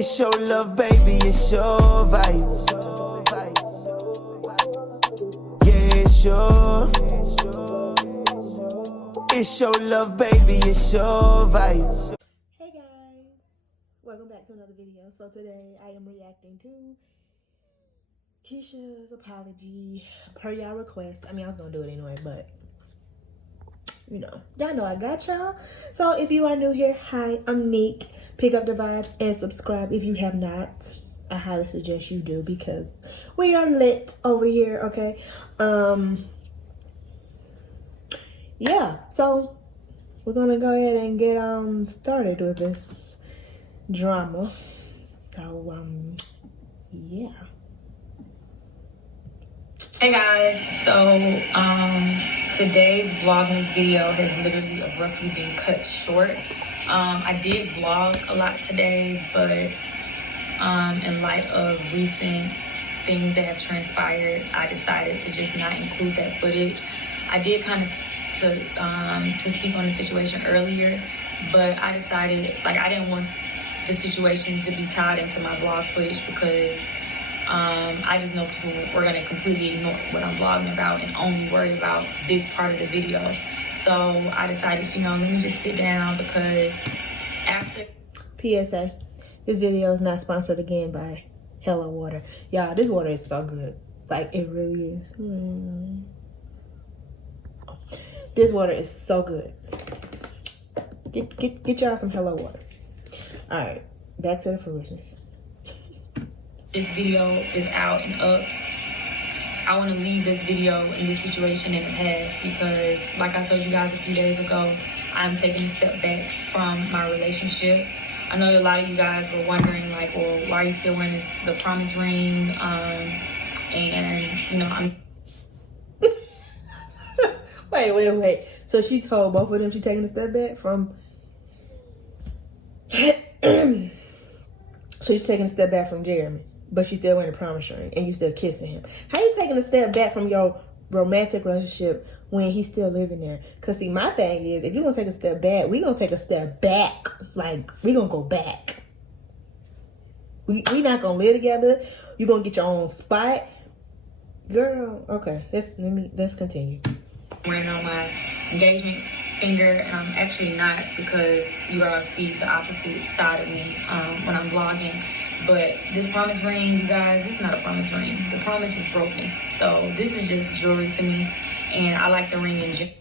It's your love, baby, it's your vibe. Yeah, it's your love, baby, it's your vibe. Hey guys, welcome back to another video. So today I am reacting to Keesha's apology per y'all request. I mean, I was gonna do it anyway, but y'all know I got y'all. So if you are new here, hi, I'm Nick. Pick up the vibes and subscribe if you have not. I highly suggest you do because we are lit over here, okay? Yeah, so we're gonna go ahead and get started with this drama. So yeah. Hey guys, so today's Vlogmas video has literally abruptly been cut short. I did vlog a lot today, but in light of recent things that have transpired, I decided to just not include that footage. I did kind of to speak on the situation earlier, but I decided, like, I didn't want the situation to be tied into my vlog footage because I just know people were going to completely ignore what I'm vlogging about and only worry about this part of the video. So I decided, let me just sit down because after... PSA, this video is not sponsored again by Hello Water. Y'all, this water is so good. Like, it really is. This water is so good. Get y'all some Hello Water. All right, back to the foolishness. This video is out and up. I want to leave this video in this situation in the past because, like I told you guys a few days ago, I'm taking a step back from my relationship. I know a lot of you guys were wondering, like, well, why are you still wearing the promise ring? I'm... Wait. So she told both of them she's taking a step back from... So she's taking a step back from Jeremy, but she's still wearing a promise ring and you still kissing him. How you taking a step back from your romantic relationship when he's still living there? Because see, my thing is, if you're going to take a step back, we're going to take a step back. Like, we're going to go back. We not going to live together. You're going to get your own spot. Girl, okay, let's continue. Wearing on my engagement finger, and I'm actually not because you all see the opposite side of me when I'm vlogging. But this promise ring, you guys, this is not a promise ring. The promise is broken. So this is just jewelry to me, and I like the ring in general.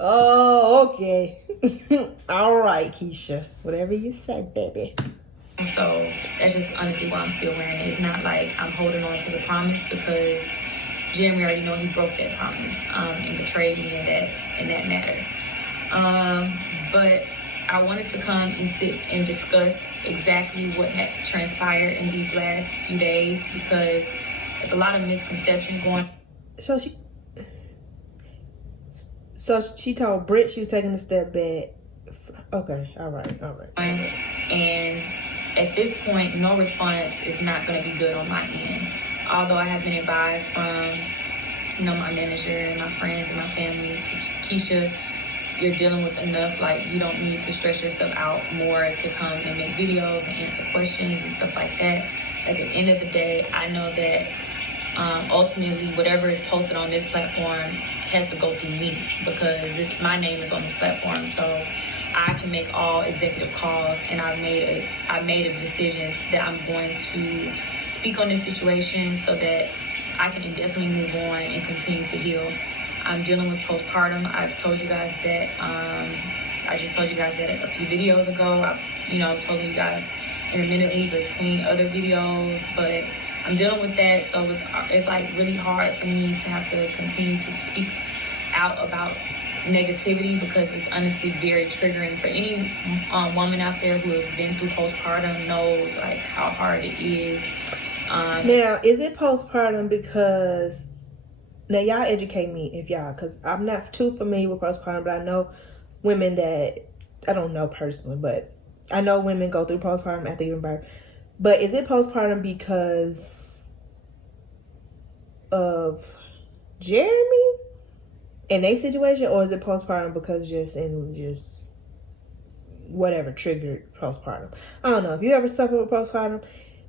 Oh, okay. All right, Keesha. Whatever you said, baby. So that's just honestly why I'm still wearing it. It's not like I'm holding on to the promise because Jeremy already know he broke that promise and betrayed me in that matter. But I wanted to come and sit and discuss exactly what had transpired in these last few days because there's a lot of misconceptions going. So she told Britt she was taking a step back. Okay, all right. And at this point, no response is not going to be good on my end. Although I have been advised from, my manager and my friends and my family, Keesha, you're dealing with enough. Like, you don't need to stress yourself out more to come and make videos and answer questions and stuff like that. At the end of the day, I know that ultimately whatever is posted on this platform has to go through me because my name is on this platform. So I can make all executive calls, and I made a decision that I'm going to speak on this situation so that I can indefinitely move on and continue to heal. I'm dealing with postpartum. I've told you guys that. I just told you guys that a few videos ago. I've told you guys intermittently between other videos, but I'm dealing with that. So it's like really hard for me to have to continue to speak out about negativity because it's honestly very triggering for any woman out there who has been through postpartum, knows like how hard it is. Now, is it postpartum because, now y'all educate me if y'all, because I'm not too familiar with postpartum, but I know women that, I don't know personally, but I know women go through postpartum after giving birth. But is it postpartum because of Jeremy? in a situation, or is it postpartum because just whatever triggered postpartum? I don't know. If you ever suffer with postpartum,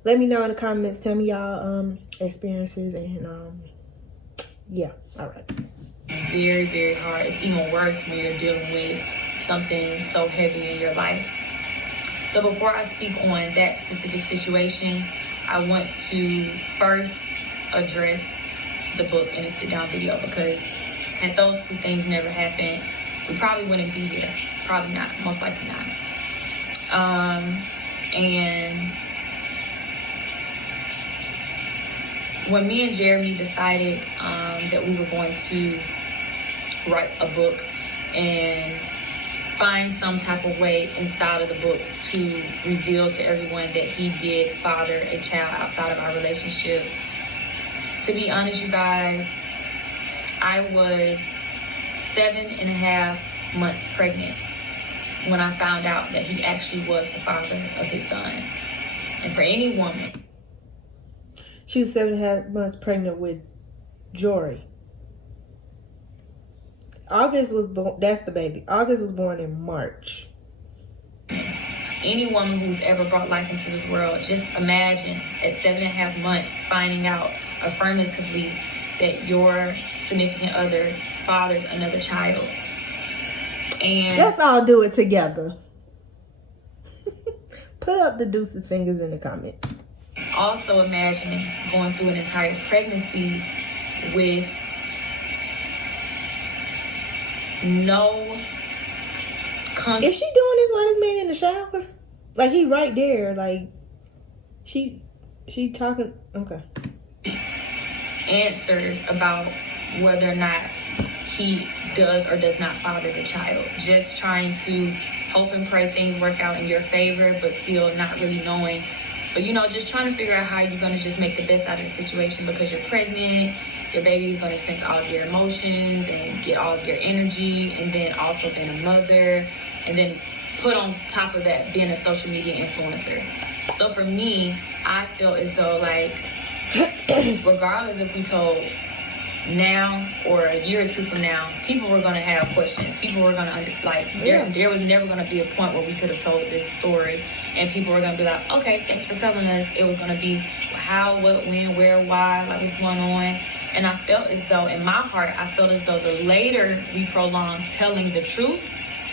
let me know in the comments. Tell me y'all experiences, and yeah. All right. Very, very hard. It's even worse when you're dealing with something so heavy in your life. So before I speak on that specific situation, I want to first address the book and the sit-down video, because had those two things never happened, we probably wouldn't be here. Probably not. Most likely not. And when me and Jeremy decided that we were going to write a book and find some type of way inside of the book to reveal to everyone that he did father a child outside of our relationship. To be honest, you guys, I was 7.5 months pregnant when I found out that he actually was the father of his son. And for any woman, she was 7.5 months pregnant with Jory. August was born. That's the baby. August was born in March. Any woman who's ever brought life into this world, just imagine at 7.5 months finding out affirmatively that your significant other fathers another child. And let's all do it together. Put up the deuces fingers in the comments. Also imagine going through an entire pregnancy with no is she doing this while this man in the shower? Like, he right there. Like, she talking. Okay. Answers about whether or not he does or does not father the child. Just trying to hope and pray things work out in your favor, but still not really knowing. But, just trying to figure out how you're going to just make the best out of the situation, because you're pregnant. Your baby is going to sense all of your emotions and get all of your energy, and then also being a mother, and then put on top of that being a social media influencer. So for me, I feel as though, like, regardless if we told now or a year or two from now, people were going to have questions. People were going to there was never going to be a point where we could have told this story and people were going to be like, okay, thanks for telling us. It was going to be how, what, when, where, why, like what's going on. And I felt as though, in my heart, the later we prolong telling the truth,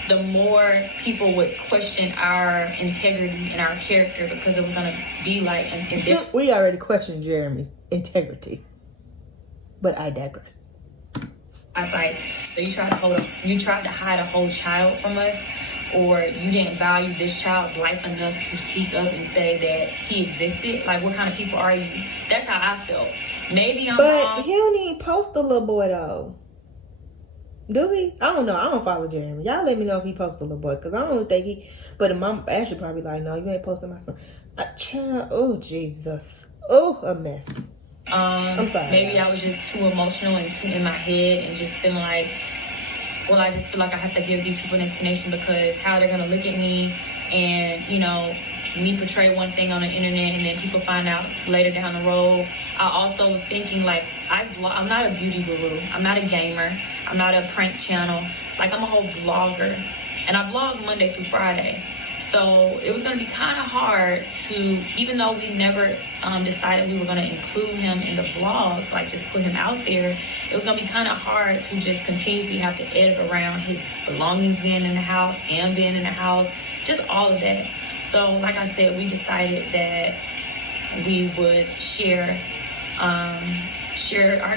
the more people would question our integrity and our character, because it was going to be like... We already questioned Jeremy's integrity. But I digress. I was like, so you tried to hide a whole child from us, or you didn't value this child's life enough to speak up and say that he existed? Like, what kind of people are you? That's how I felt. Maybe I'm wrong. But he don't even post the little boy, though. Do he? I don't know. I don't follow Jeremy. Y'all let me know if he posts the little boy, because I don't think he... But mom Ashley probably like, no, you ain't posting my son. Child, oh, Jesus. Oh, a mess. I'm sorry. Maybe I was just too emotional and too in my head and just feeling like, well, I just feel like I have to give these people an explanation, because how they're going to look at me and, me portray one thing on the internet and then people find out later down the road. I also was thinking, like, I'm not a beauty guru. I'm not a gamer. I'm not a prank channel. Like, I'm a whole vlogger. And I vlog Monday through Friday. So it was going to be kind of hard to, even though we never decided we were going to include him in the vlogs, like just put him out there, it was going to be kind of hard to just continuously have to edit around his belongings being in the house, him being in the house, just all of that. So like I said, we decided that we would share our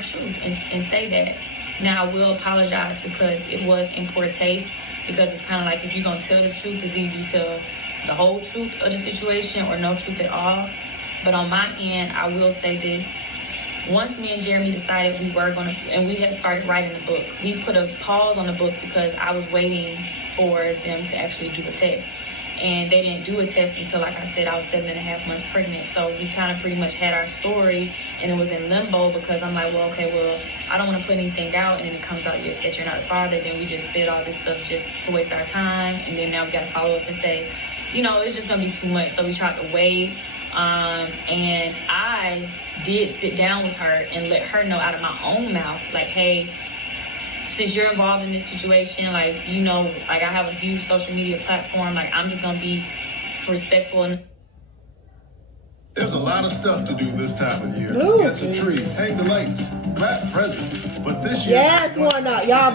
truth and say that. Now, I will apologize because it was in poor taste, because it's kind of like, if you're going to tell the truth, it's either you tell the whole truth of the situation or no truth at all. But on my end, I will say this. Once me and Jeremy decided we were going to, and we had started writing the book, we put a pause on the book because I was waiting for them to actually do a test. And they didn't do a test until, like I said, I was 7.5 months pregnant. So we kind of pretty much had our story, and it was in limbo, because I'm like, well, I don't want to put anything out, and then it comes out that you're not a father. Then we just did all this stuff just to waste our time, and then now we got to follow up and say, it's just going to be too much. So we tried to wait, and I did sit down with her and let her know out of my own mouth, like, hey, since you're involved in this situation, like, you know, like I have a huge social media platform, like I'm just gonna be respectful. And there's a lot of stuff to do this time of year. Ooh, Get the tree, hang the lights, wrap presents. But this year, yes, why not? Y'all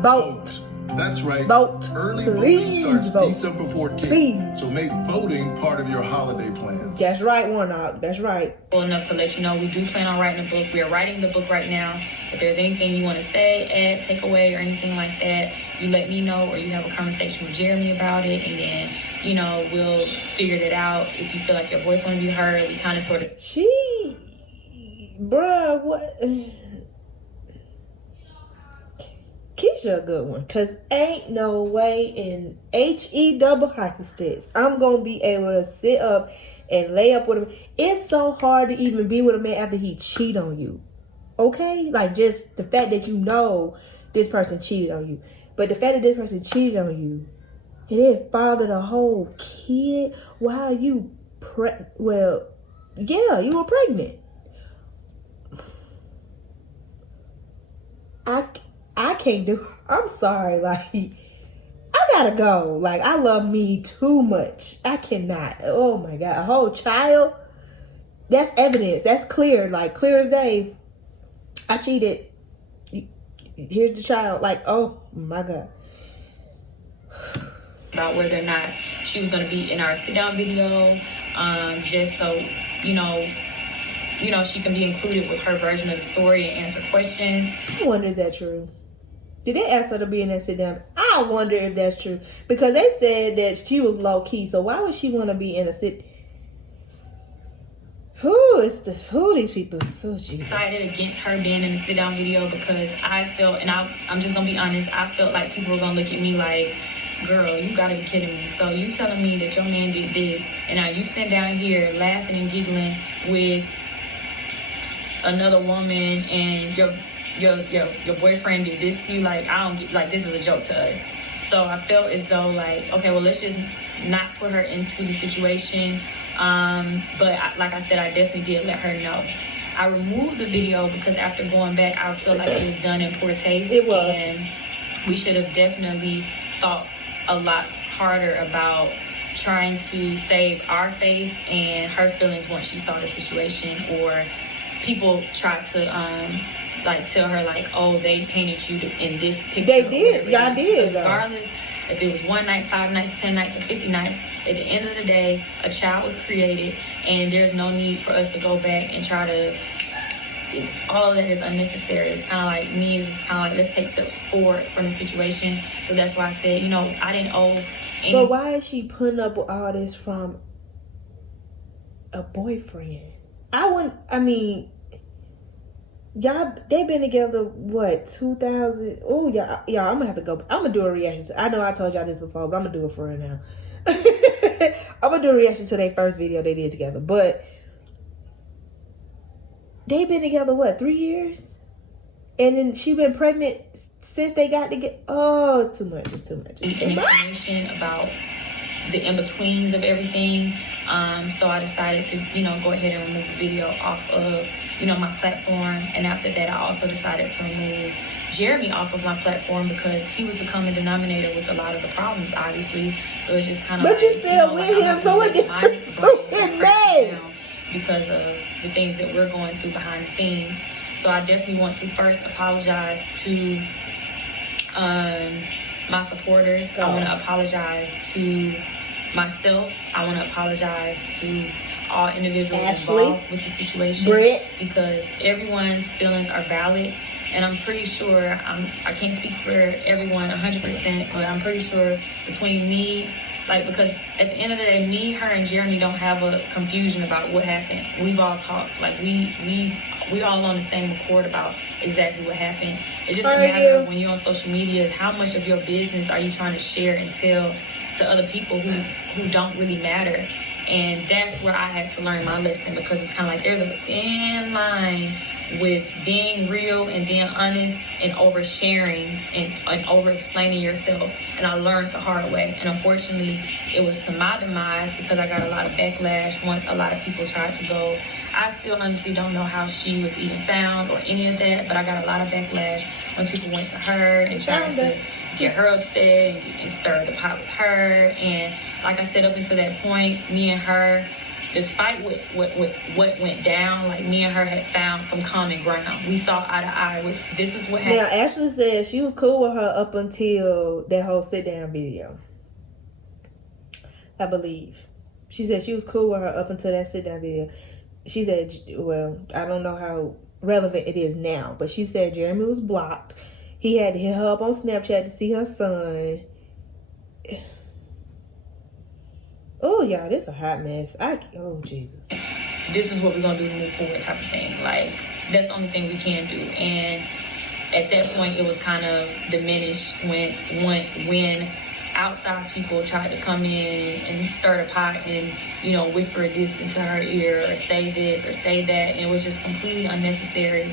vote. That's right. Vote. Early Please voting starts vote. December 14th. Please. So make voting part of your holiday plans. That's right, Warnock. That's right. Well enough to let you know we do plan on writing a book. We are writing the book right now. If there's anything you want to say, add, take away, or anything like that, you let me know, or you have a conversation with Jeremy about it, and then, you know, we'll figure it out. If you feel like your voice want to be heard, we kind of sort of... Bruh, what... Keesha a good one, cause ain't no way in HE double hockey sticks I'm gonna be able to sit up and lay up with him. It's so hard to even be with a man after he cheat on you. Okay, like just the fact that you know this person cheated on you, but the fact that this person cheated on you and then fathered a whole kid while you well, yeah, you were pregnant. I can't do. I'm sorry. Like, I gotta go. Like, I love me too much. I cannot. Oh my God. A whole child. That's evidence. That's clear. Like, clear as day. I cheated. Here's the child. Like, oh my God. About whether or not she was going to be in our sit down video. Just so, you know, she can be included with her version of the story and answer questions. I wonder if that's true. Did they ask her to be in that sit down? I wonder if that's true. Because they said that she was low key. So why would she want to be in a sit? These people are so Jesus. Decided against her being in the sit down video because I felt, and I'm just going to be honest, I felt like people were going to look at me like, girl, you got to be kidding me. So you telling me that your man did this, and now you stand down here laughing and giggling with another woman, and your boyfriend did this to you. Like, I don't get, like, this is a joke to us. So I felt as though, like, okay, well, let's just not put her into the situation. But like I said, I definitely did let her know. I removed the video because after going back, I feel like it was done in poor taste. It was. And we should have definitely thought a lot harder about trying to save our face and her feelings once she saw the situation, or people tried to like tell her like, oh, they painted you in this picture. They did. Y'all did. Regardless if it was 1 night, 5 nights, 10 nights, or 50 nights, at the end of the day, a child was created, and there's no need for us to go back and try to. All of that is unnecessary. It's kind of like me. It's kind of like, let's take steps forward from the situation. So that's why I said, you know, I didn't owe any. But why is she putting up with all this from a boyfriend? I mean, y'all, they've been together, what, 2000? Oh, y'all, I'm gonna have to go. I'm gonna do a reaction to, I know I told y'all this before, but I'm gonna do it for her now. I'm gonna do a reaction to their first video they did together. But they've been together, what, 3 years? And then she been pregnant since they got together. Oh, it's too much. It's too much. It's too much. Information about the in-betweens of everything. So I decided to, you know, go ahead and remove the video off of, you know, my platform. And after that, I also decided to remove Jeremy off of my platform because he was the common denominator with a lot of the problems, obviously. So it's just kind of. But like, you still with him, so what difference do it make? Because of the things that we're going through behind the scenes. So I definitely want to first apologize to my supporters. I want to apologize to myself. I want to apologize to all individuals involved with the situation. Brett. Because everyone's feelings are valid. And I'm pretty sure, I can't speak for everyone 100%, but I'm pretty sure between me, like, because at the end of the day, me, her, and Jeremy don't have a confusion about what happened. We've all talked. Like, we all on the same accord about exactly what happened. It's just a matter of when you're on social media is how much of your business are you trying to share and tell to other people who don't really matter. And that's where I had to learn my lesson, because it's kind of like there's a thin line with being real and being honest and oversharing and over-explaining yourself. And I learned the hard way. And unfortunately, it was to my demise because I got a lot of backlash once a lot of people tried to go. I still honestly don't know how she was even found or any of that, but I got a lot of backlash when people went to her and tried to get her upset and stir the pot with her. And like I said, up until that point, me and her, despite what went down, like me and her had found some common ground. We saw eye to eye. This is what happened. Now, Ashley said she was cool with her up until that whole sit-down video. I believe. She said she was cool with her up until that sit-down video. She said, well, I don't know how relevant it is now, but she said Jeremy was blocked. He had to hit her up on Snapchat to see her son. Oh, y'all, this a hot mess. Oh, Jesus. This is what we're going to do to move forward type of thing. Like, that's the only thing we can do. And at that point, it was kind of diminished when outside people tried to come in and stir the pot and, you know, whisper this into her ear or say this or say that. And it was just completely unnecessary.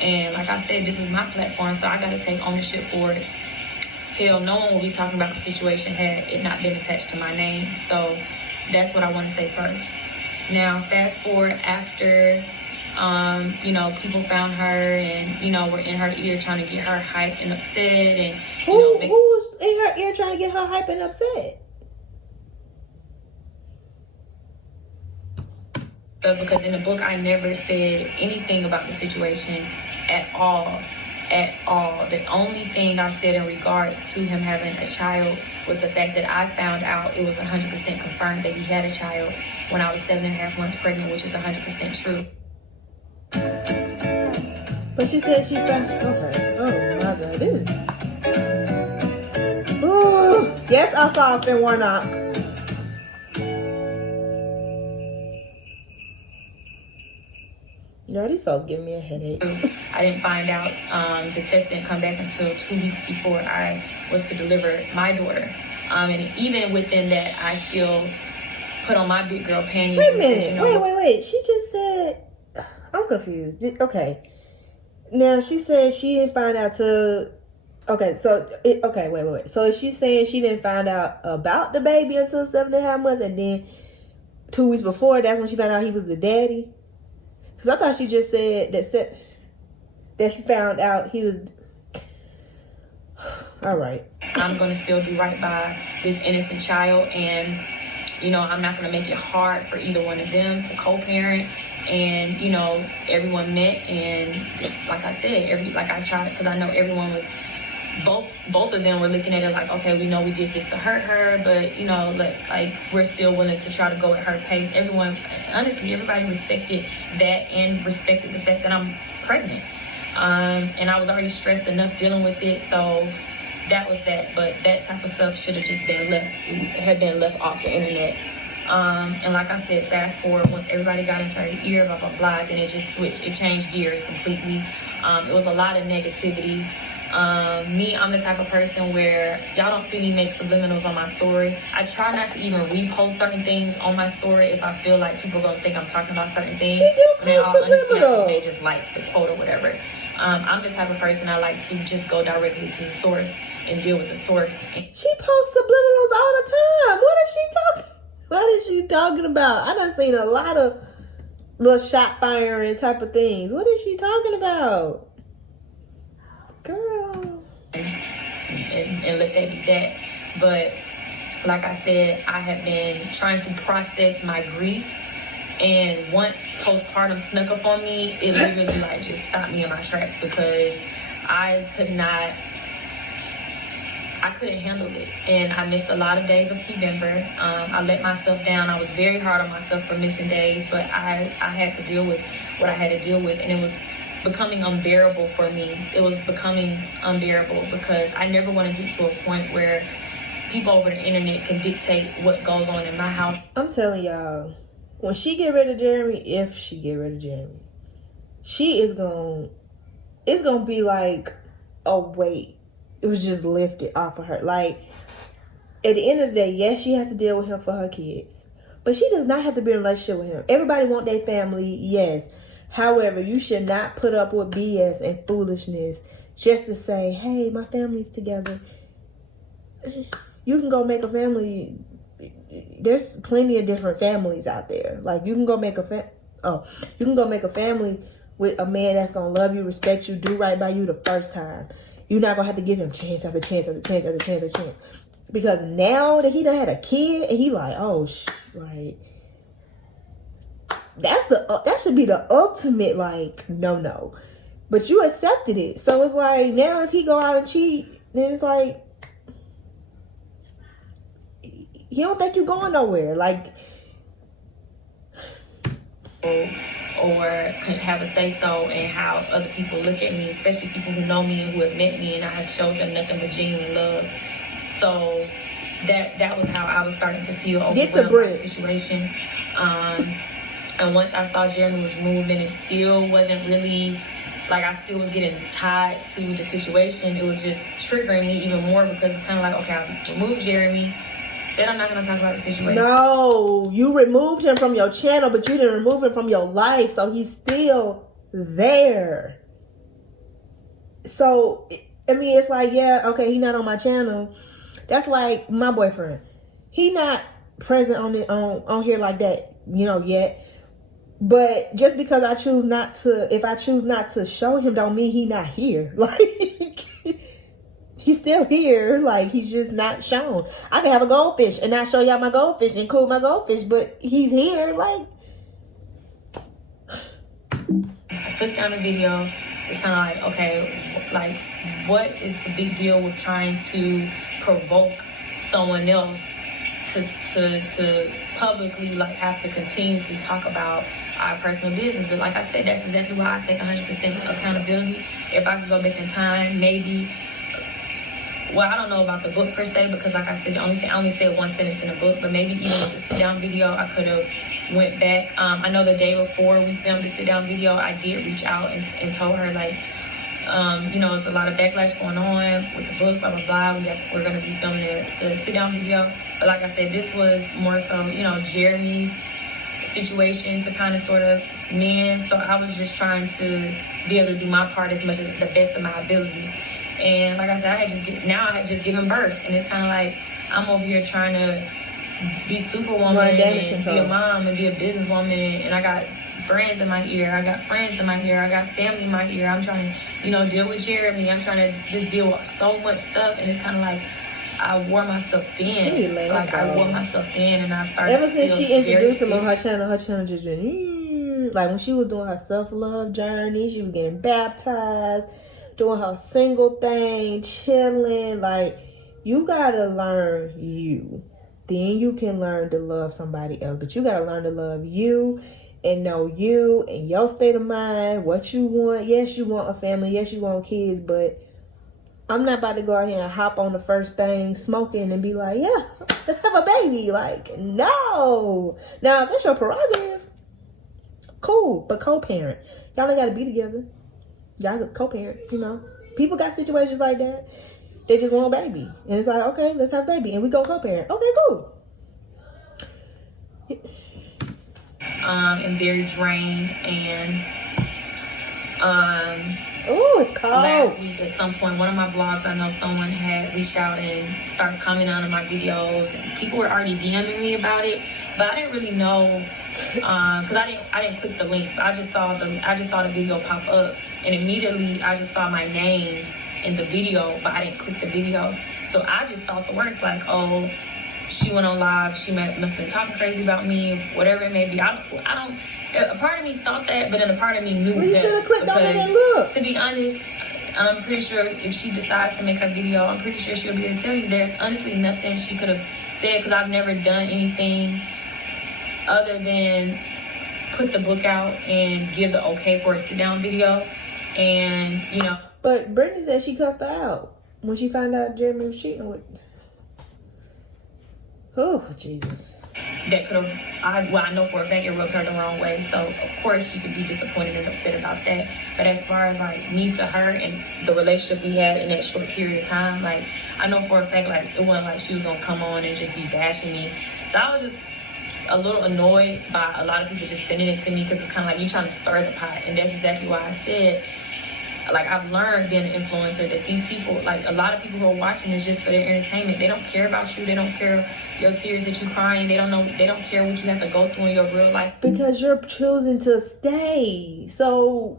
And like I said, this is my platform, so I got to take ownership for it. Hell, no one will be talking about the situation had it not been attached to my name. So that's what I want to say first. Now, fast forward after, you know, people found her and, you know, were in her ear trying to get her hyped and upset. And who was in her ear trying to get her hyped and upset? Because in the book, I never said anything about the situation at all. At all. The only thing I said in regards to him having a child was the fact that I found out it was 100% confirmed that he had a child when I was 7.5 months pregnant, which is 100% true. But she said she found... Okay. Oh, my God. This is... Ooh. Yes, I saw it in Warnock. Y'all, these folks giving me a headache. I didn't find out. The test didn't come back until 2 weeks before I was to deliver my daughter. And even within that, I still put on my big girl panties. Wait a minute. You know, wait. She just said... I'm confused. Okay. Now, she said she didn't find out till... Okay, so... wait. So, is she saying she didn't find out about the baby until 7.5 months, and then 2 weeks before, that's when she found out he was the daddy? Because I thought she just said that she found out he was... All right. I'm going to still do right by this innocent child. And, you know, I'm not going to make it hard for either one of them to co-parent. And, you know, everyone met. And like I said, I tried, because I know everyone was... Both of them were looking at it like, okay, we know we did this to hurt her, but, you know, like we're still willing to try to go at her pace. Everyone, honestly, everybody respected that and respected the fact that I'm pregnant. And I was already stressed enough dealing with it, so that was that. But that type of stuff should have just been left off the internet. And like I said, fast forward, once everybody got into her ear, blah, blah, blah, then it just switched. It changed gears completely. It was a lot of negativity. I'm the type of person where y'all don't see me make subliminals on my story. I try not to even repost certain things on my story if I feel like people gonna think I'm talking about certain things. She do post subliminals. They just like the quote or whatever. I'm the type of person I like to just go directly to the source and deal with the source. She posts subliminals all the time. What is she talking about? I done seen a lot of little shot firing type of things. What is she talking about? Girl. And let that be that. But like I said, I have been trying to process my grief. And once postpartum snuck up on me, it literally like just stopped me in my tracks, because I couldn't handle it. And I missed a lot of days of November. I let myself down. I was very hard on myself for missing days, but I had to deal with what I had to deal with. And it was becoming unbearable for me. It was becoming unbearable because I never want to get to a point where people over the internet can dictate what goes on in my house. I'm telling y'all, when she get rid of Jeremy, if she get rid of Jeremy, it's gonna be like a weight. It was just lifted off of her. Like, at the end of the day, yes, she has to deal with him for her kids, but she does not have to be in a relationship with him. Everybody want their family, yes. However, you should not put up with BS and foolishness just to say, hey, my family's together. You can go make a family. There's plenty of different families out there. Like, you can go make a family with a man that's gonna love you, respect you, do right by you the first time. You're not gonna have to give him chance after chance after chance after chance after chance. Because now that he done had a kid, and he like, oh, like, that should be the ultimate, like, no. But you accepted it. So it's like, now if he go out and cheat, then it's like, he don't think you going nowhere. Like, or have a say so in how other people look at me, especially people who know me and who have met me, and I have showed them nothing but genuine love. So that was how I was starting to feel overwhelmed by the situation. And once I saw Jeremy was moved, and it still wasn't really, like, I still was getting tied to the situation. It was just triggering me even more, because it's kind of like, okay, I removed Jeremy, said I'm not going to talk about the situation. No, you removed him from your channel, but you didn't remove him from your life, so he's still there. So, I mean, it's like, yeah, okay, he's not on my channel. That's like my boyfriend. He not present on here like that, yet. But just because I choose not to, if I choose not to show him, don't mean he not here. Like, he's still here. Like, he's just not shown. I can have a goldfish and not show y'all my goldfish, include my goldfish, but he's here. Like, I took down the video. It's kind of like, okay, like, what is the big deal with trying to provoke someone else to publicly, like, have to continuously talk about our personal business? But like I said, that's exactly why I take 100% accountability. If I could go back in time, maybe, well, I don't know about the book per se, because like I said, I only said one sentence in the book, but maybe even with the sit down video, I could have went back. I know the day before we filmed the sit down video, I did reach out and told her, like, it's a lot of backlash going on with the book, blah, blah, blah. We're going to be filming the sit down video. But like I said, this was more so, Jeremy's situation to kind of sort of mend. So I was just trying to be able to do my part as much as the best of my ability. And like I said, I had just given birth, and it's kind of like I'm over here trying to be superwoman and be a mom and be a businesswoman, and I got friends in my ear, I got friends in my ear, I got family in my ear. I'm trying to, deal with Jeremy. I'm trying to just deal with so much stuff, and it's kind of like I wore myself in. I wore myself in, and I started. Ever since she introduced him on her channel just been like when she was doing her self-love journey, she was getting baptized, doing her single thing, chilling. Like, you gotta learn you. Then you can learn to love somebody else. But you gotta learn to love you and know you and your state of mind, what you want. Yes, you want a family. Yes, you want kids, but I'm not about to go out here and hop on the first thing smoking and be like, yeah, let's have a baby. Like, no. Now, if that's your prerogative, cool, but co-parent. Y'all ain't got to be together. Y'all co-parent, People got situations like that. They just want a baby. And it's like, okay, let's have a baby. And we go co-parent. Okay, cool. And very drained, and it's cold. Last week at some point, one of my vlogs, I know someone had reached out and started commenting on my videos, and people were already DMing me about it, but I didn't really know, because I didn't click the link. I just saw the video pop up, and immediately I just saw my name in the video, but I didn't click the video. So I just thought the worst, like, oh, she went on live, she must have been talking crazy about me, whatever it may be. I don't. A part of me thought that, but then a part of me knew that. You should have clicked on it and look. To be honest, I'm pretty sure if she decides to make her video, I'm pretty sure she'll be able to tell you there's honestly nothing she could have said, because I've never done anything other than put the book out and give the okay for a sit-down video. And, But Brittany said she cussed her out when she found out Jeremy was cheating with. Oh, Jesus. That could have, I know for a fact it rubbed her the wrong way. So, of course, she could be disappointed and upset about that. But as far as, like, me to her and the relationship we had in that short period of time, like, I know for a fact, like, it wasn't like she was going to come on and just be bashing me. So I was just a little annoyed by a lot of people just sending it to me, because it's kind of like you trying to stir the pot. And that's exactly why I said, like, I've learned being an influencer that these people, like, a lot of people who are watching is just for their entertainment. They don't care about you. They don't care your tears that you crying. They don't care what you have to go through in your real life. Because you're choosing to stay. So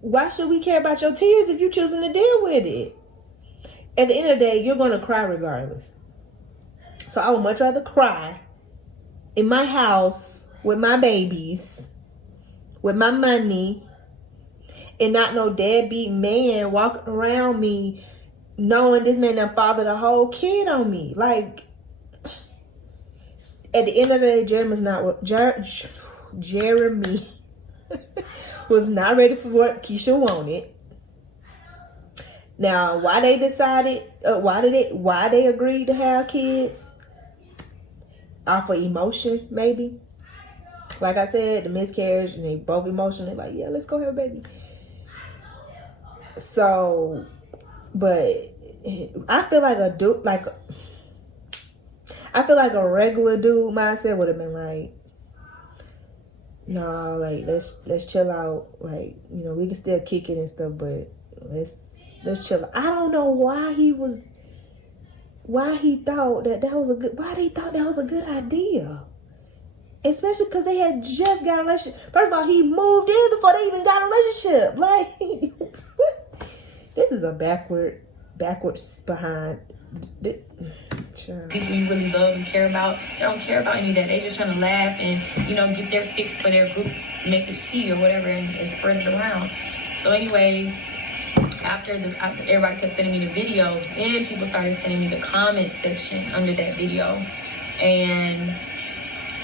why should we care about your tears if you're choosing to deal with it? At the end of the day, you're going to cry regardless. So I would much rather cry in my house with my babies, with my money, and not no deadbeat man walking around me knowing this man done fathered a whole kid on me. Like, at the end of the day, Jeremy was not ready for what Keesha wanted. Now, why they decided, why they agreed to have kids? Off of emotion, maybe. Like I said, the miscarriage, and they both emotional. They're like, yeah, let's go have a baby. So, but I feel like a dude, I feel like a regular dude mindset would have been like, no, like let's chill out. Like, you know, we can still kick it and stuff, but let's chill out. I don't know why they thought that was a good idea. Especially because they had just got a relationship. First of all, he moved in before they even got a relationship. Like, this is a backwards behind. People you really love and care about, they don't care about any of that. They just trying to laugh and, you know, get their fix for their group message to you or whatever and spread it around. So anyways, after everybody kept sending me the video, then people started sending me the comment section under that video. And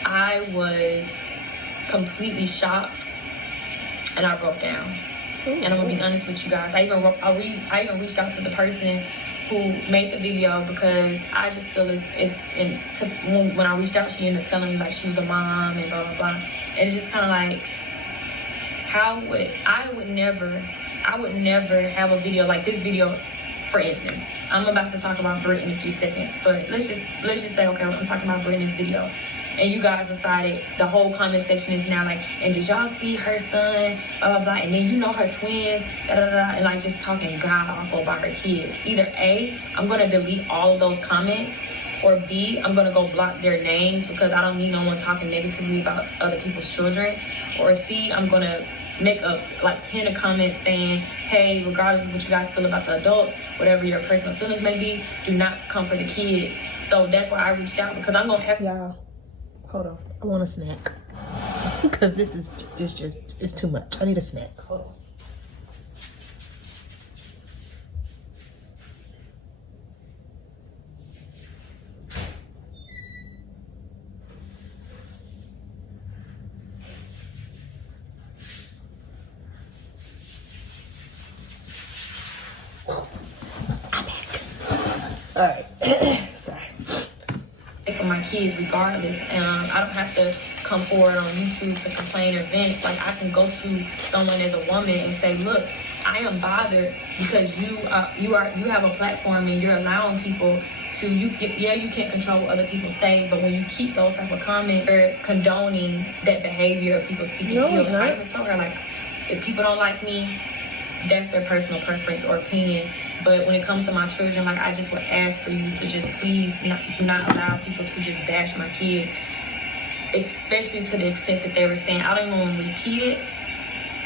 I was completely shocked and I broke down. And I'm gonna be honest with you guys. I even reached out to the person who made the video because I just feel when I reached out, she ended up telling me like she was a mom and blah blah blah. And it's just kind of like, I would never have a video like this video. For instance, I'm about to talk about Brit in a few seconds, but let's just say, okay, I'm talking about Brit in this video. And you guys decided, the whole comment section is now like, and did y'all see her son, blah, blah, blah, and then you know her twin, da, da, da, and like just talking god awful about her kids. Either A, I'm going to delete all of those comments, or B, I'm going to go block their names because I don't need no one talking negatively about other people's children. Or C, I'm going to pin a comment saying, hey, regardless of what you guys feel about the adults, whatever your personal feelings may be, do not come for the kids. So that's why I reached out, because I'm going to have... Y'all, hold on. I want a snack. Because it's too much. I need a snack. Hold on. All right. Sorry. For my kids regardless. I don't have to come forward on YouTube to complain or vent. Like, I can go to someone as a woman and say, look, I am bothered because you have a platform and you're allowing people to, you can't control what other people say, but when you keep those type of comments, you're condoning that behavior of people speaking to you. I even told her, like, if people don't like me, that's their personal preference or opinion. But when it comes to my children, like, I just would ask for you to just please not allow people to just bash my kids, especially to the extent that they were saying. I don't even want to repeat it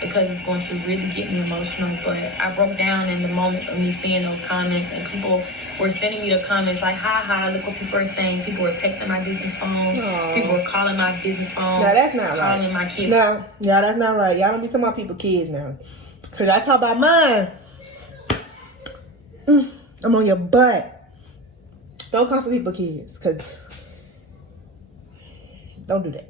because it's going to really get me emotional. But I broke down in the moments of me seeing those comments, and people were sending me the comments like, ha, look what people are saying. People were texting my business phone. Aww. People were calling my business phone. No, that's not right. Calling my kids. No, yeah, that's not right. Y'all don't be talking about people's kids now. Because I talk about mine. I'm on your butt. Don't come for people's kids, because don't do that.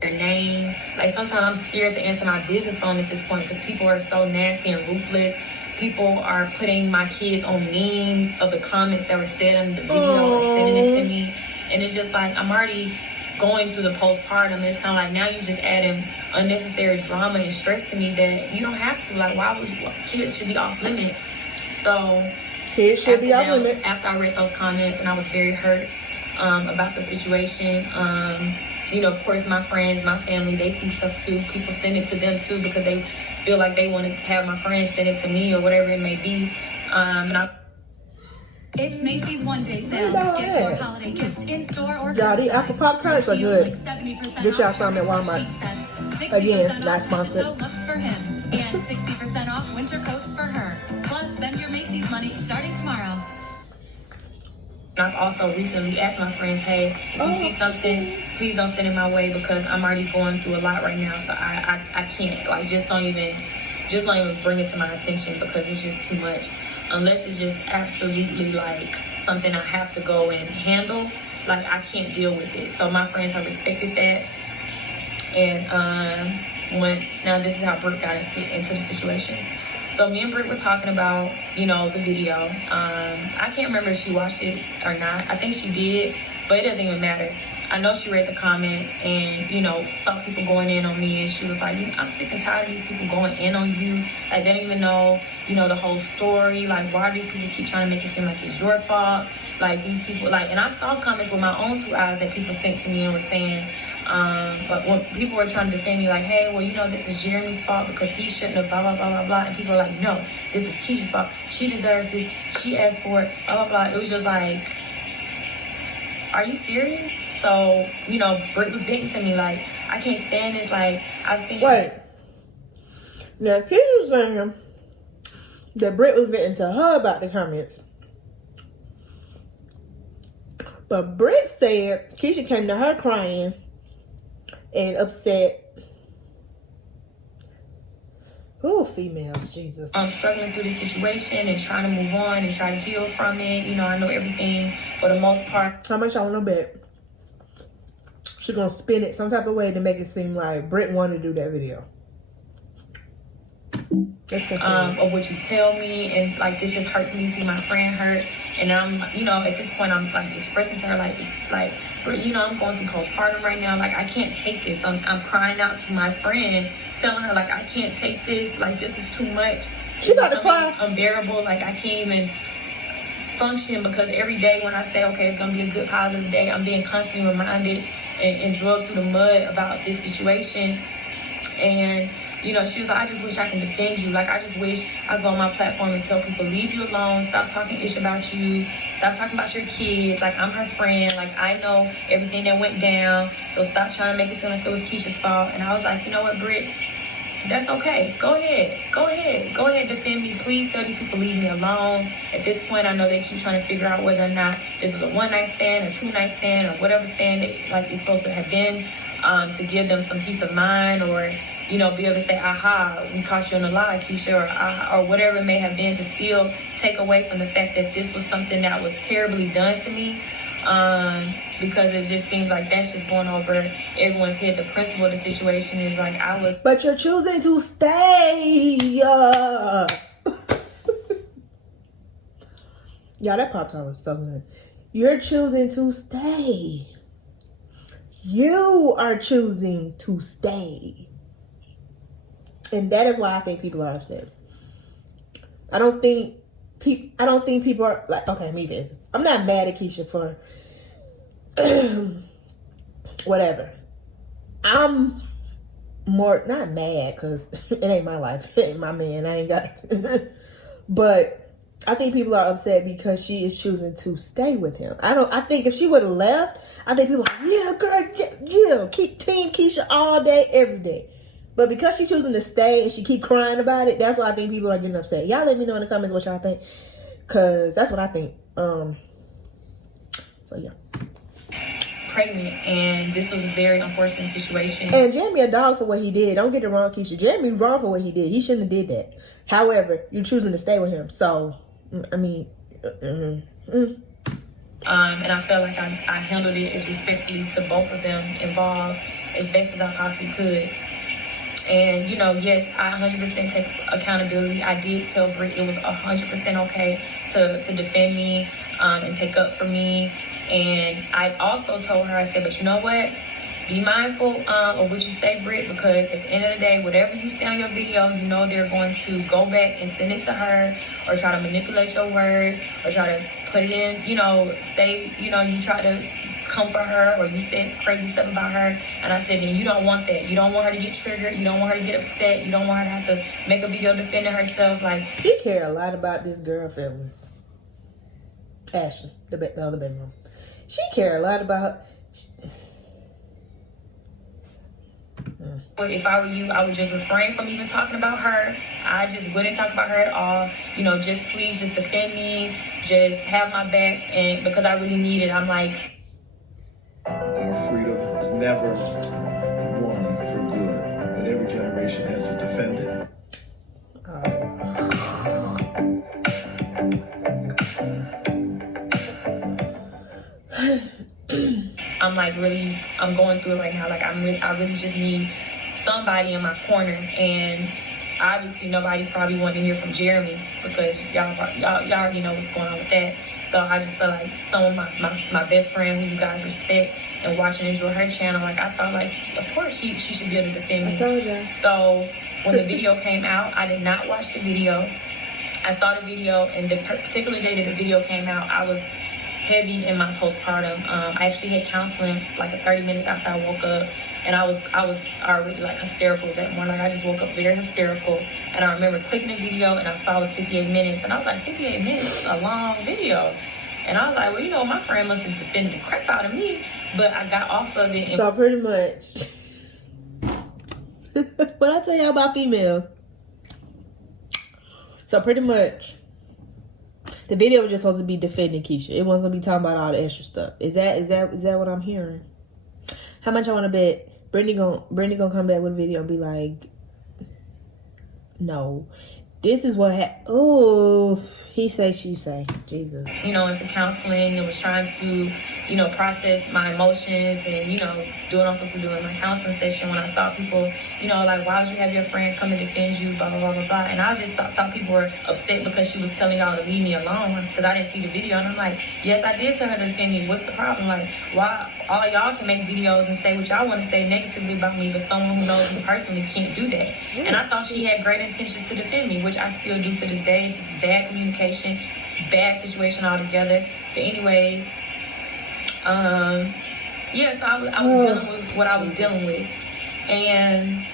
Their name. Like, sometimes I'm scared to answer my business phone at this point because people are so nasty and ruthless. People are putting my kids on memes of the comments that were said in the video and sending it to me. And it's just like, I'm already going through the postpartum. It's kind of like, now you just adding unnecessary drama and stress to me that you don't have to. Like, why would you? Kids should be off limits. So kids should be off limits. After I read those comments, and I was very hurt about the situation. You know, of course, my friends, my family, they see stuff too. People send it to them too because they feel like they want to have my friends send it to me or whatever it may be. It's Macy's one-day sale. Get your holiday gifts in store or y'all, these apple pop tarts are good. Get y'all some at Walmart. Again, not sponsored. So looks for him. And 60% off winter coats for her. Plus, spend your Macy's money starting tomorrow. I've also recently asked my friends, hey, if you see something, please don't send it my way because I'm already going through a lot right now. So I can't, like, just don't even bring it to my attention because it's just too much. Unless it's just absolutely like something I have to go and handle, like I can't deal with it. So my friends have respected that. And now this is how Brooke got into the situation. So me and Britt were talking about, the video. I can't remember if she watched it or not. I think she did, but it doesn't even matter. I know she read the comments and, saw people going in on me, and she was like, I'm sick and tired of these people going in on you. Like, they don't even know, the whole story. Like, why do these people keep trying to make it seem like it's your fault? Like, these people, and I saw comments with my own 2 eyes that people sent to me and were saying, but when people were trying to defend me, like, hey, well, this is Jeremy's fault because he shouldn't have, blah, blah, blah, blah, blah. And people are like, no, this is Keisha's fault. She deserves it. She asked for it, blah, blah, blah. It was just like, are you serious? So, Britt was venting to me, like, I can't stand this. Like, I've seen... Wait. Now, Keisha was saying that Britt was venting to her about the comments. But Britt said Keisha came to her crying and upset. Oh, females, Jesus. I'm struggling through this situation and trying to move on and try to heal from it. I know everything for the most part. How much y'all want to bet? She's going to spin it some type of way to make it seem like Britt wanted to do that video. Let's continue. Of what you tell me, and like this just hurts me to see my friend hurt. And I'm, at this point, I'm like expressing to her, like, I'm going through postpartum right now. Like, I can't take this. I'm crying out to my friend, telling her, like, I can't take this. Like, this is too much. She about to cry. Unbearable. Like, I can't even function because every day when I say, okay, it's gonna be a good positive day, I'm being constantly reminded and drugged through the mud about this situation. And she was like, I just wish I can defend you. Like, I just wish I go on my platform and tell people, leave you alone, stop talking ish about you, stop talking about your kids. Like, I'm her friend. Like, I know everything that went down, so stop trying to make it seem like it was Keisha's fault. And I was like, you know what, Britt? That's okay. Go ahead, defend me. Please tell these people, leave me alone. At this point, I know they keep trying to figure out whether or not this is a one-night stand or two-night stand or whatever stand it's supposed to have been, to give them some peace of mind, or be able to say, aha, we caught you in a lie, Keisha, or whatever it may have been, to still take away from the fact that this was something that was terribly done to me. Because it just seems like that's just going over everyone's head. The principle of the situation is like, but you're choosing to stay. Yeah, that pop tart was so good. You're choosing to stay. You are choosing to stay. And that is why I think people are upset. I don't think people are like, okay, me this. I'm not mad at Keisha for whatever. I'm more not mad because it ain't my life. It ain't my man. I ain't got but I think people are upset because she is choosing to stay with him. I think if she would have left, I think people are like, yeah, girl, yeah, keep Team Keisha all day, every day. But because she's choosing to stay and she keep crying about it, that's why I think people are getting upset. Y'all let me know in the comments what y'all think, because that's what I think. So yeah. Pregnant, and this was a very unfortunate situation. And Jeremy a dog for what he did. Don't get it wrong, Keisha. Jeremy wrong for what he did. He shouldn't have did that. However, you're choosing to stay with him. So, I mean, and I felt like I handled it as respectfully to both of them involved as best as I possibly could. And, yes, I 100% take accountability. I did tell Britt it was 100% okay to defend me and take up for me. And I also told her, I said, but you know what? Be mindful of what you say, Britt, because at the end of the day, whatever you say on your video, they're going to go back and send it to her or try to manipulate your word or try to put it in, say, you try to comfort her or you said crazy stuff about her. And I said, and you don't want that. You don't want her to get triggered. You don't want her to get upset. You don't want her to have to make a video defending herself. Like, she cared a lot about this girl feelings. Ashley, the other bedroom. She cared a lot about her. But if I were you, I would just refrain from even talking about her. I just wouldn't talk about her at all. You know, just please just defend me. Just have my back. And because I really need it, I'm like... Our freedom is never won for good, but every generation has to defend it. I'm like really, I'm going through it right now. Like I really just need somebody in my corner. And obviously nobody probably wanted to hear from Jeremy because y'all already know what's going on with that. So I just felt like some of my best friend who you guys respect and watch and enjoy her channel, like I felt like of course she should be able to defend me. I told you. So when the video came out, I did not watch the video. I saw the video, and the particular day that the video came out, I was heavy in my postpartum. I actually had counseling like 30 minutes after I woke up, and I was already like hysterical that morning. Like I just woke up very hysterical, and I remember clicking the video, and I saw it was 58 minutes, and I was like, 58 minutes, a long video. And I was like, well, you know, my friend must have defended the crap out of me, but I got off of it. So pretty much, what I tell y'all about females. So pretty much, the video was just supposed to be defending Keesha. It wasn't gonna be talking about all the extra stuff. Is that what I'm hearing? How much I want to bet Brittany gonna come back with a video and be like, no, this is what oh, he say, she say. Jesus. You know, into counseling and was trying to, you know, process my emotions and, you know, doing all sorts of doing my counseling session when I saw people, you know, like, why would you have your friend come and defend you, blah, blah, blah, blah, blah. And I just thought people were upset because she was telling y'all to leave me alone because I didn't see the video. And I'm like, yes, I did tell her to defend me. What's the problem? Like, why all y'all can make videos and say what y'all want to say negatively about me, but someone who knows me personally can't do that. And I thought she had great intentions to defend me, which I still do to this day. It's just bad communication, bad situation altogether. But anyways, yeah, so I was dealing with what I was dealing with. And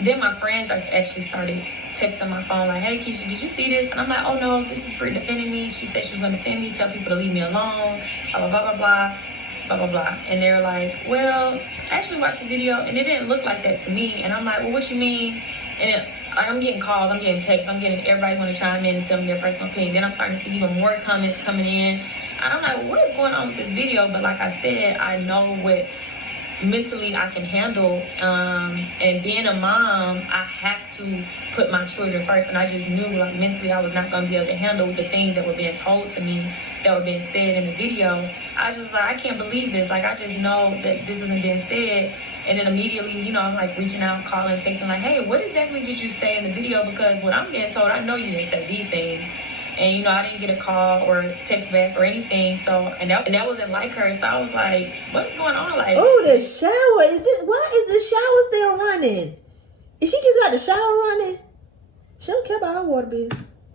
then my friends actually started texting my phone like, hey, Keesha, did you see this? And I'm like, oh, no, this is for defending me. She said she was going to defend me, tell people to leave me alone, blah, blah, blah, blah, blah, blah, blah, blah. And they're like, well, I actually watched the video, and it didn't look like that to me. And I'm like, well, what you mean? And I'm getting calls, I'm getting texts, I'm getting everybody want to chime in and tell me their personal opinion. Then I'm starting to see even more comments coming in. And I'm like, well, what is going on with this video? But like I said, I know what mentally I can handle. And being a mom, I have to put my children first. And I just knew like mentally I was not going to be able to handle the things that were being told to me, that were being said in the video. I was just like, I can't believe this. Like, I just know that this isn't being said. And then immediately, you know, I'm like reaching out, calling, texting, like, hey, what exactly did you say in the video? Because what I'm getting told, I know you didn't say these things. And, you know, I didn't get a call or text back or anything. So, and that wasn't like her. So I was like, what's going on? Like, oh, the shower. Why is the shower still running? Is she just got the shower running? She don't care about her water bill.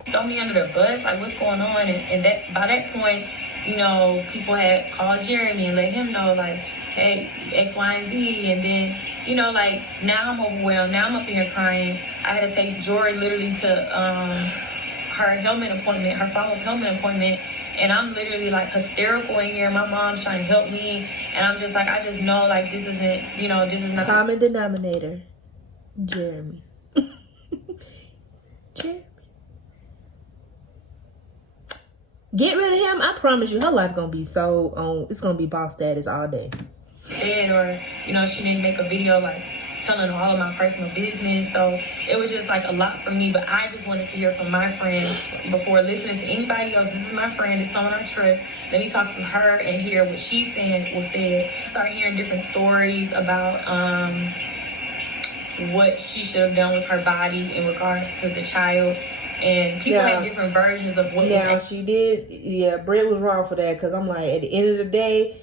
Throw me under the bus. Like, what's going on? And that by that point, you know, people had called Jeremy and let him know, like, hey, X, Y, and Z. And then, you know, like, now I'm overwhelmed. Now I'm up in here crying. I had to take Jory literally to her helmet appointment, her follow-up helmet appointment. And I'm literally, like, hysterical in here. My mom's trying to help me. And I'm just like, I just know, like, this isn't, you know, this is not... Common denominator. Jeremy. Jeremy. Get rid of him. I promise you, her life gonna be so on. It's gonna be boss status all day. Or, you know, she didn't make a video like telling all of my personal business. So it was just like a lot for me. But I just wanted to hear from my friend before listening to anybody else. This is my friend. It's someone I trust. Let me talk to her and hear what she's saying was said. Start hearing different stories about what she should have done with her body in regards to the child. And people had different versions of what... Now, she did... Yeah, Britt was wrong for that. Because I'm like, at the end of the day,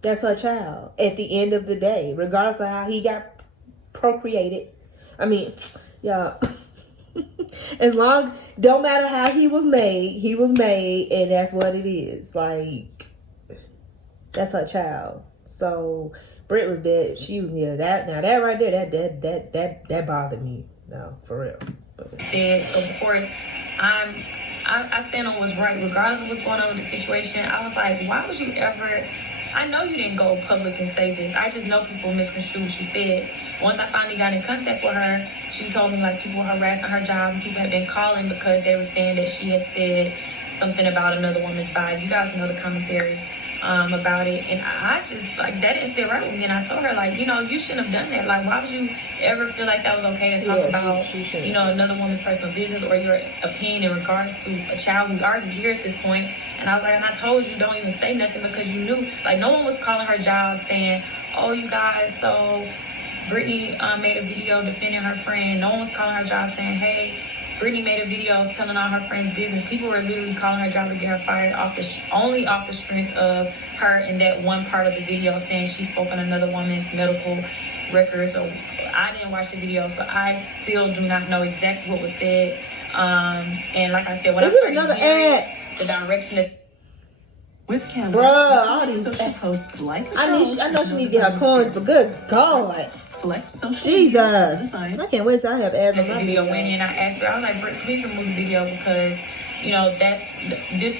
that's her child. At the end of the day. Regardless of how he got procreated. I mean, yeah. As long... Don't matter how he was made. And that's what it is. Like, that's her child. So... Britt was dead. She was that right there. That bothered me. No, for real. But. So of course, I stand on what's right, regardless of what's going on with the situation. I was like, why would you ever I know you didn't go public and say this. I just know people misconstrue what you said. Once I finally got in contact with her, she told me like people were harassing her job and people had been calling because they were saying that she had said something about another woman's body. You guys know the commentary about it, and I just like that didn't sit right with me. And I told her like, you know, you shouldn't have done that. Like, why would you ever feel like that was okay to talk about, you know, another woman's personal business or your opinion in regards to a child who's already here at this point? And I was like, and I told you don't even say nothing because you knew. Like, no one was calling her job saying, oh, you guys, so Brittany made a video defending her friend. No one was calling her job saying, hey, Brittany made a video telling all her friends' business. People were literally calling her job to get her fired only off the strength of her in that one part of the video saying she spoke on another woman's medical records. So I didn't watch the video, so I still do not know exactly what was said. And like I said, when I started another hearing ad? the direction that With Canva, Bruh, all these social posts like I know she needs to get her coins, but good God. Select social Jesus. design. I can't wait till I have ads on the my video video. went in, I asked her, I was like, Britt, please remove the video because, you know, this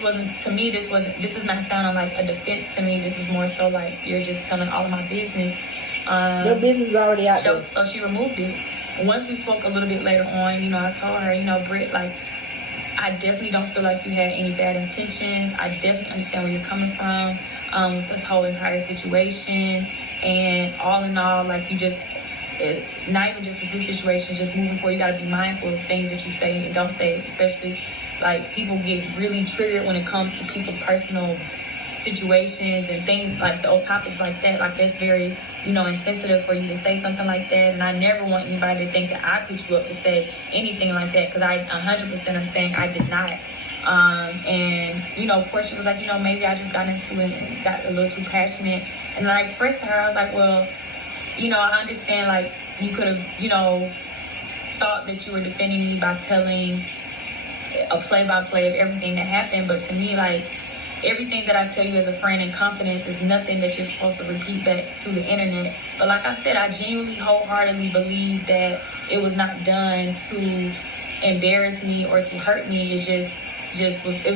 is not sounding like a defense to me. This is more so like you're just telling all of my business. Your business is already out there. So she removed it. Once we spoke a little bit later on, you know, I told her, you know, Britt, like, I definitely don't feel like you had any bad intentions. I definitely understand where you're coming from with this whole entire situation. And all in all, like, you just, not even just with this situation, just moving forward, you got to be mindful of things that you say and don't say, especially, like, people get really triggered when it comes to people's personal situations and things like those topics like that. Like, that's very, you know, insensitive for you to say something like that. And I never want anybody to think that I put you up to say anything like that, because I 100% am saying I did not. And, you know, of course she was like, you know, maybe I just got into it and got a little too passionate. And then I expressed to her, I was like, well, you know, I understand, like, you could have, you know, thought that you were defending me by telling a play-by-play of everything that happened. But to me, like, everything that I tell you as a friend in confidence is nothing that you're supposed to repeat back to the internet. But like I said, I genuinely, wholeheartedly believe that it was not done to embarrass me or to hurt me. It was